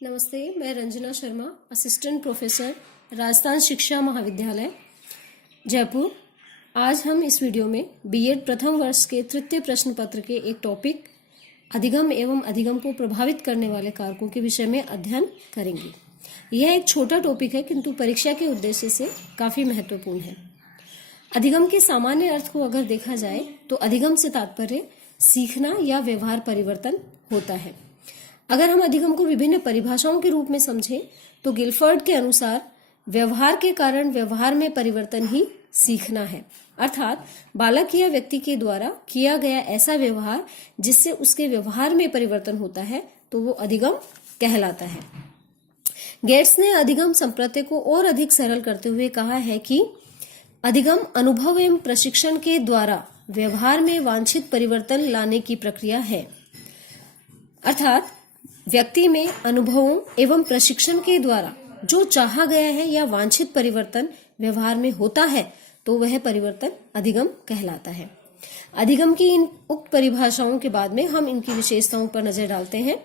नमस्ते, मैं Ranjana Sharma, assistant professor, Rajasthan शिक्षा महाविद्यालय, जयपुर। आज हम इस वीडियो में बीएड प्रथम वर्ष के तृतीय प्रश्न पत्र के एक टॉपिक अधिगम एवं अधिगम को प्रभावित करने वाले कारकों के विषय में अध्ययन करेंगे। यह एक छोटा टॉपिक है, किंतु परीक्षा के उद्देश्य से काफी महत्वपूर्ण है। अधिगम के सामान्य अर्थ को अगर देखा जाए तो अधिगम से तात्पर्य सीखना या व्यवहार परिवर्तन होता है। अगर हम अधिगम को विभिन्न परिभाषाओं के रूप में समझें तो गिलफर्ड के अनुसार व्यवहार के कारण व्यवहार में परिवर्तन ही सीखना है, अर्थात बालक या व्यक्ति के द्वारा किया गया ऐसा व्यवहार जिससे उसके व्यवहार में परिवर्तन होता है तो वो अधिगम कहलाता है। गेट्स ने अधिगम संप्रत्यय को और अधिक सरल करते हुए कहा है कि अधिगम अनुभव एवं प्रशिक्षण के द्वारा व्यवहार में वांछित परिवर्तन लाने की प्रक्रिया है, अर्थात व्यक्ति में अनुभवों एवं प्रशिक्षण के द्वारा जो चाहा गया है या वांछित परिवर्तन व्यवहार में होता है तो वह परिवर्तन अधिगम कहलाता है। अधिगम की इन उक्त परिभाषाओं के बाद में हम इनकी विशेषताओं पर नजर डालते हैं।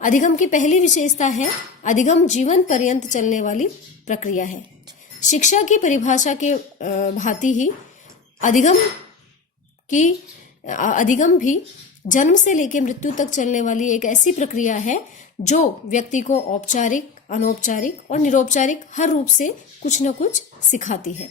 अधिगम की पहली विशेषता है अधिगम जीवन पर्यंत चलने वाली प्रक्रिया है। शिक्षा की परिभाषा के भांति ही अधिगम भी जन्म से लेकर मृत्यु तक चलने वाली एक ऐसी प्रक्रिया है जो व्यक्ति को औपचारिक, अनौपचारिक और निरौपचारिक हर रूप से कुछ न कुछ सिखाती है।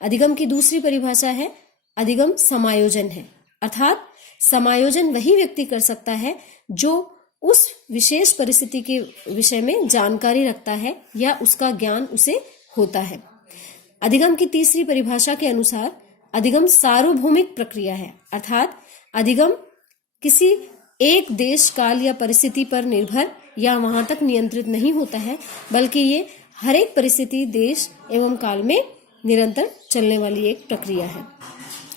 अधिगम की दूसरी परिभाषा है अधिगम समायोजन है, अर्थात समायोजन वही व्यक्ति कर सकता है जो उस विशेष परिस्थिति के विषय में जानकारी रखता है या उसका ज्ञान उसे होता है। अधिगम की तीसरी परिभाषा के अनुसार अधिगम सार्वभौमिक प्रक्रिया है, अर्थात अधिगम किसी एक देश, काल या परिस्थिति पर निर्भर या वहां तक नियंत्रित नहीं होता है, बल्कि ये हर एक परिस्थिति, देश एवं काल में निरंतर चलने वाली एक प्रक्रिया है।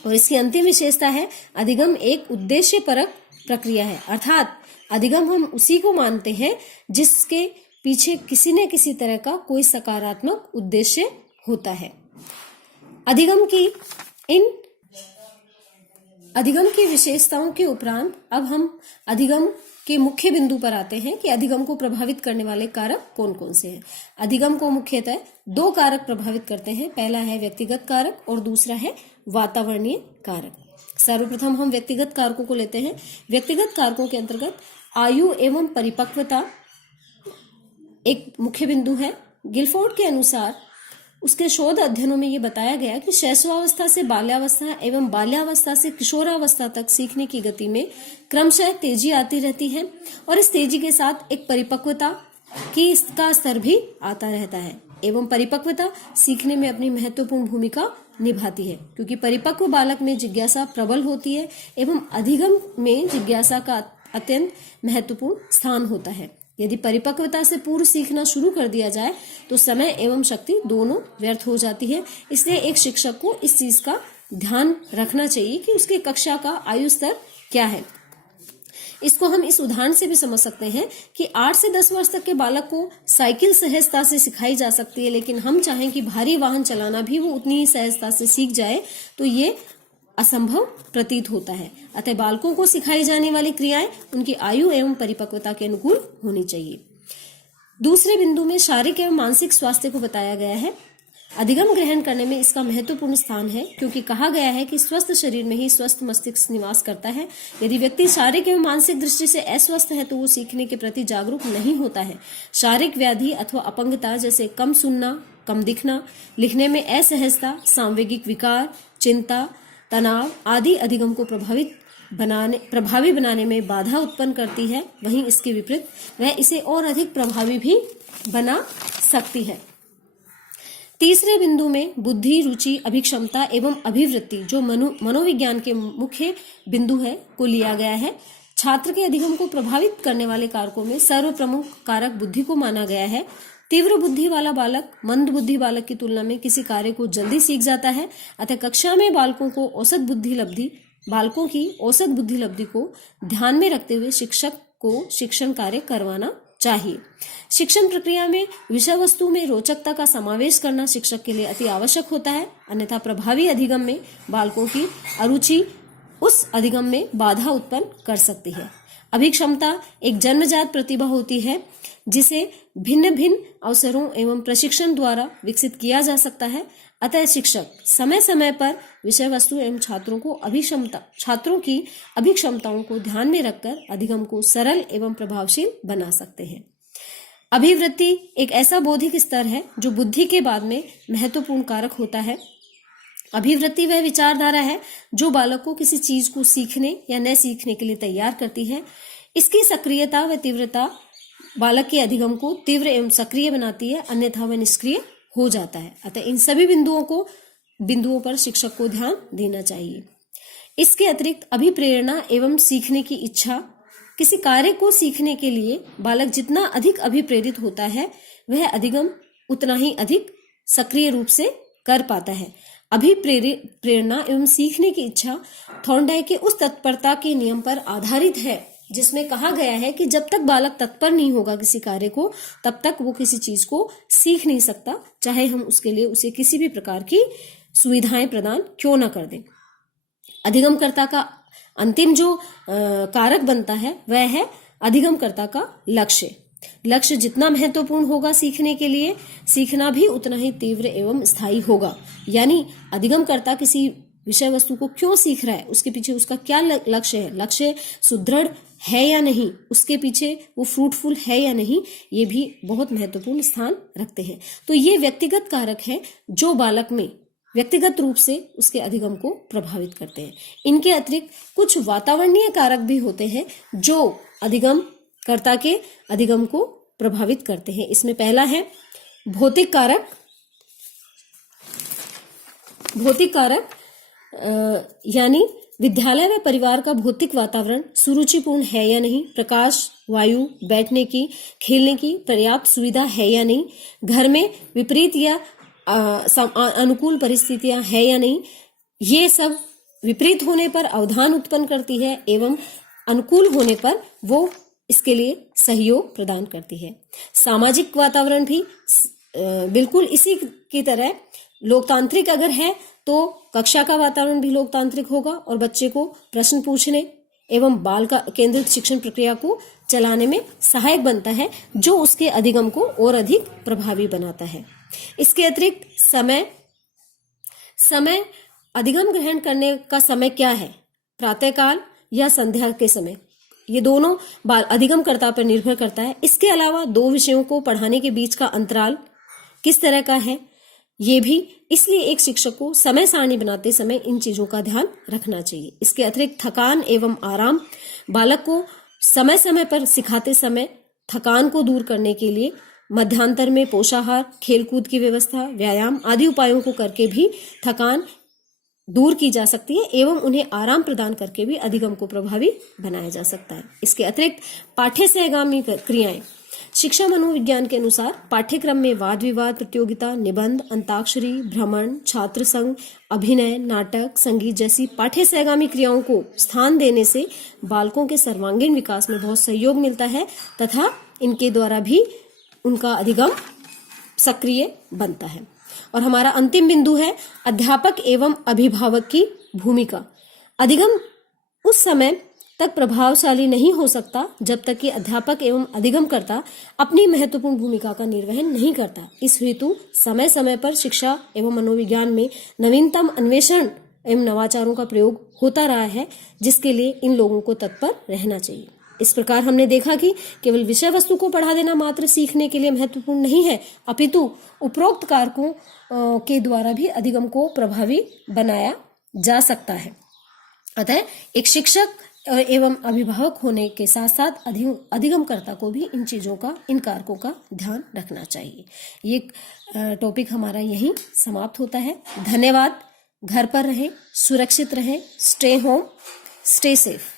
और इसकी अंतिम विशेषता है अधिगम एक उद्देश्यपरक प्रक्रिया है, अर्थात अधिगम हम उसी को मानते हैं जिसके पीछे किसी न किसी तरह का कोई सकारात्मक उद्देश्य होता है। अधिगम की विशेषताओं के उपरांत अब हम अधिगम के मुख्य बिंदु पर आते हैं कि अधिगम को प्रभावित करने वाले कारक कौन कौन से हैं। अधिगम को मुख्यतः दो कारक प्रभावित करते हैं, पहला है व्यक्तिगत कारक और दूसरा है वातावरणीय कारक। सर्वप्रथम हम व्यक्तिगत कारकों को लेते हैं। व्यक्तिगत कारकों के अंतर्गत आयु एवं परिपक्वता एक मुख्य बिंदु है। गिलफोर्ड के अनुसार उसके शोध अध्ययनों में ये बताया गया कि शैशवावस्था से बाल्यावस्था एवं बाल्यावस्था से किशोरावस्था तक सीखने की गति में क्रमशः तेजी आती रहती है और इस तेजी के साथ एक परिपक्वता की इसका स्तर भी आता रहता है एवं परिपक्वता सीखने में अपनी महत्वपूर्ण भूमिका निभाती है, क्योंकि परिपक्व बालक में जिज्ञासा प्रबल होती है एवं अधिगम में जिज्ञासा का अत्यंत महत्वपूर्ण स्थान होता है। यदि परिपक्वता से पूर्व सीखना शुरू कर दिया जाए तो समय एवं शक्ति दोनों व्यर्थ हो जाती है। इसलिए एक शिक्षक को इस चीज का ध्यान रखना चाहिए कि उसके कक्षा का आयु स्तर क्या है। इसको हम इस उदाहरण से भी समझ सकते हैं कि 8 से 10 वर्ष तक के बालक को साइकिल सहजता से सिखाई जा सकती है, लेकिन हम चाहें कि भारी वाहन चलाना भी वो उतनी ही सहजता से सीख जाए तो ये असंभव प्रतीत होता है। अतः बालकों को सिखाई जाने वाली क्रियाएं उनकी आयु एवं परिपक्वता के अनुकूल होनी चाहिए। दूसरे बिंदु में शारीरिक एवं मानसिक स्वास्थ्य को बताया गया है। अधिगम ग्रहण करने में इसका महत्वपूर्ण स्थान है, क्योंकि कहा गया है कि स्वस्थ शरीर में ही स्वस्थ मस्तिष्क निवास करता है। यदि व्यक्ति शारीरिक एवं मानसिक दृष्टि से अस्वस्थ है तो वो सीखने के प्रति जागरूक नहीं होता है। शारीरिक व्याधि अथवा अपंगता जैसे कम सुनना, कम दिखना, लिखने में असहजता, सांवेगिक विकार, चिंता, तनाव आदि अधिगम को प्रभावी बनाने में बाधा उत्पन्न करती है। वहीं इसके विपरीत वह इसे और अधिक प्रभावी भी बना सकती है। तीसरे बिंदु में बुद्धि, रुचि, अभिक्षमता एवं अभिवृत्ति जो मनोविज्ञान के मुख्य बिंदु है को लिया गया है। छात्र के अधिगम को प्रभावित करने वाले कारकों में सर्वप्रमुख कारक बुद्धि को माना गया है। तीव्र बुद्धि वाला बालक मंद बुद्धि बालक की तुलना में किसी कार्य को जल्दी सीख जाता है। अतः कक्षा में बालकों की औसत बुद्धि लब्धि को ध्यान में रखते हुए शिक्षक को शिक्षण कार्य करवाना चाहिए। शिक्षण प्रक्रिया में विषय वस्तु में रोचकता का समावेश करना शिक्षक के लिए अति आवश्यक होता है, अन्यथा प्रभावी अधिगम में बालकों की अरुचि उस अधिगम में बाधा उत्पन्न कर सकती है। अभिक्षमता एक जन्मजात प्रतिभा होती है जिसे भिन्न भिन्न अवसरों एवं प्रशिक्षण द्वारा विकसित किया जा सकता है। अतः शिक्षक समय समय पर विषय वस्तु एवं छात्रों की अभिक्षमताओं को ध्यान में रखकर अधिगम को सरल एवं प्रभावशील बना सकते हैं। अभिवृत्ति एक ऐसा बौद्धिक स्तर है जो बुद्धि के बाद में महत्वपूर्ण कारक होता है। अभिवृत्ति वह विचारधारा है जो बालक को किसी चीज को सीखने या न सीखने के लिए तैयार करती है। इसकी सक्रियता व तीव्रता बालक के अधिगम को तीव्र एवं सक्रिय बनाती है, अन्यथा वह निष्क्रिय हो जाता है। अतः इन सभी बिंदुओं पर शिक्षक को ध्यान देना चाहिए। इसके अतिरिक्त अभिप्रेरणा एवं सीखने की इच्छा, किसी कार्य को सीखने के लिए बालक जितना अधिक अभिप्रेरित होता है वह अधिगम उतना ही अधिक सक्रिय रूप से कर पाता है। अभिप्रेरणा एवं सीखने की इच्छा थॉर्नडाइक के उस तत्परता के नियम पर आधारित है जिसमें कहा गया है कि जब तक बालक तत्पर नहीं होगा किसी कार्य को, तब तक वो किसी चीज को सीख नहीं सकता, चाहे हम उसके लिए उसे किसी भी प्रकार की सुविधाएं प्रदान क्यों न कर दें। अधिगमकर्ता का अंतिम जो कारक बनता है वह है अधिगमकर्ता का लक्ष्य। लक्ष्य जितना महत्वपूर्ण होगा सीखने के लिए, सीखना भी उतना ही तीव्र एवं स्थायी होगा। यानी अधिगमकर्ता किसी विषय वस्तु को क्यों सीख रहा है, उसके पीछे उसका क्या लक्ष्य है, लक्ष्य सुदृढ़ है या नहीं, उसके पीछे वो फ्रूटफुल है या नहीं, ये भी बहुत महत्वपूर्ण स्थान रखते हैं। तो ये व्यक्तिगत कारक है जो बालक में व्यक्तिगत रूप से उसके अधिगम को प्रभावित करते हैं। इनके अतिरिक्त कुछ वातावरणीय कारक भी होते हैं जो अधिगमकर्ता के अधिगम को प्रभावित करते हैं। इसमें पहला है भौतिक कारक। भौतिक कारक यानी विद्यालय व परिवार का भौतिक वातावरण सुरुचिपूर्ण है या नहीं, प्रकाश, वायु, बैठने की, खेलने की पर्याप्त सुविधा है या नहीं, घर में विपरीत या अनुकूल परिस्थितियां है या नहीं, ये सब विपरीत होने पर अवधान उत्पन्न करती है एवं अनुकूल होने पर वो इसके लिए सहयोग प्रदान करती है। सामाजिक वातावरण भी बिल्कुल इसी की तरह लोकतांत्रिक अगर है तो कक्षा का वातावरण भी लोकतांत्रिक होगा और बच्चे को प्रश्न पूछने एवं बाल का केंद्रित शिक्षण प्रक्रिया को चलाने में सहायक बनता है, जो उसके अधिगम को और अधिक प्रभावी बनाता है। इसके अतिरिक्त समय अधिगम ग्रहण करने का समय क्या है, प्रातःकाल या संध्या के समय, ये दोनों अधिगमकर्ता पर निर्भर करता है। इसके अलावा दो विषयों को पढ़ाने के बीच का अंतराल किस तरह का है, ये भी, इसलिए एक शिक्षक को समय सारणी बनाते समय इन चीजों का ध्यान रखना चाहिए। इसके अतिरिक्त थकान एवं आराम, बालक को समय समय पर सिखाते समय थकान को दूर करने के लिए मध्यांतर में पोषाहार, खेलकूद की व्यवस्था, व्यायाम आदि उपायों को करके भी थकान दूर की जा सकती है एवं उन्हें आराम प्रदान करके भी अधिगम को प्रभावी बनाया जा सकता है। इसके अतिरिक्त पाठ्य सहगामी क्रियाएं। शिक्षा मनोविज्ञान के अनुसार पाठ्यक्रम में वाद विवाद प्रतियोगिता, निबंध, अंताक्षरी, भ्रमण, छात्र संघ, अभिनय, नाटक, संगीत जैसी पाठ्य सहगामी क्रियाओं को स्थान देने से बालकों के सर्वांगीण विकास में बहुत सहयोग मिलता है तथा इनके द्वारा भी उनका अधिगम सक्रिय बनता है। और हमारा अंतिम बिंदु है अध्यापक एवं अभिभावक की भूमिका। अधिगम उस समय तक प्रभावशाली नहीं हो सकता जब तक कि अध्यापक एवं अधिगमकर्ता अपनी महत्वपूर्ण भूमिका का निर्वहन नहीं करता। इस हेतु समय समय पर शिक्षा एवं मनोविज्ञान में नवीनतम अन्वेषण एवं नवाचारों का प्रयोग होता रहा है, जिसके लिए इन लोगों को तत्पर रहना चाहिए। इस प्रकार हमने देखा कि केवल विषय वस्तु को पढ़ा देना मात्र सीखने के लिए महत्वपूर्ण नहीं है, अपितु उपरोक्त कारकों के द्वारा भी अधिगम को प्रभावी बनाया जा सकता है। अतः एक शिक्षक एवं अभिभावक होने के साथ साथ अधिगमकर्ता को भी इन चीजों का, इन कारकों का ध्यान रखना चाहिए। ये टॉपिक हमारा यहीं समाप्त होता है। धन्यवाद। घर पर रहें, सुरक्षित रहें, स्टे होम, स्टे सेफ।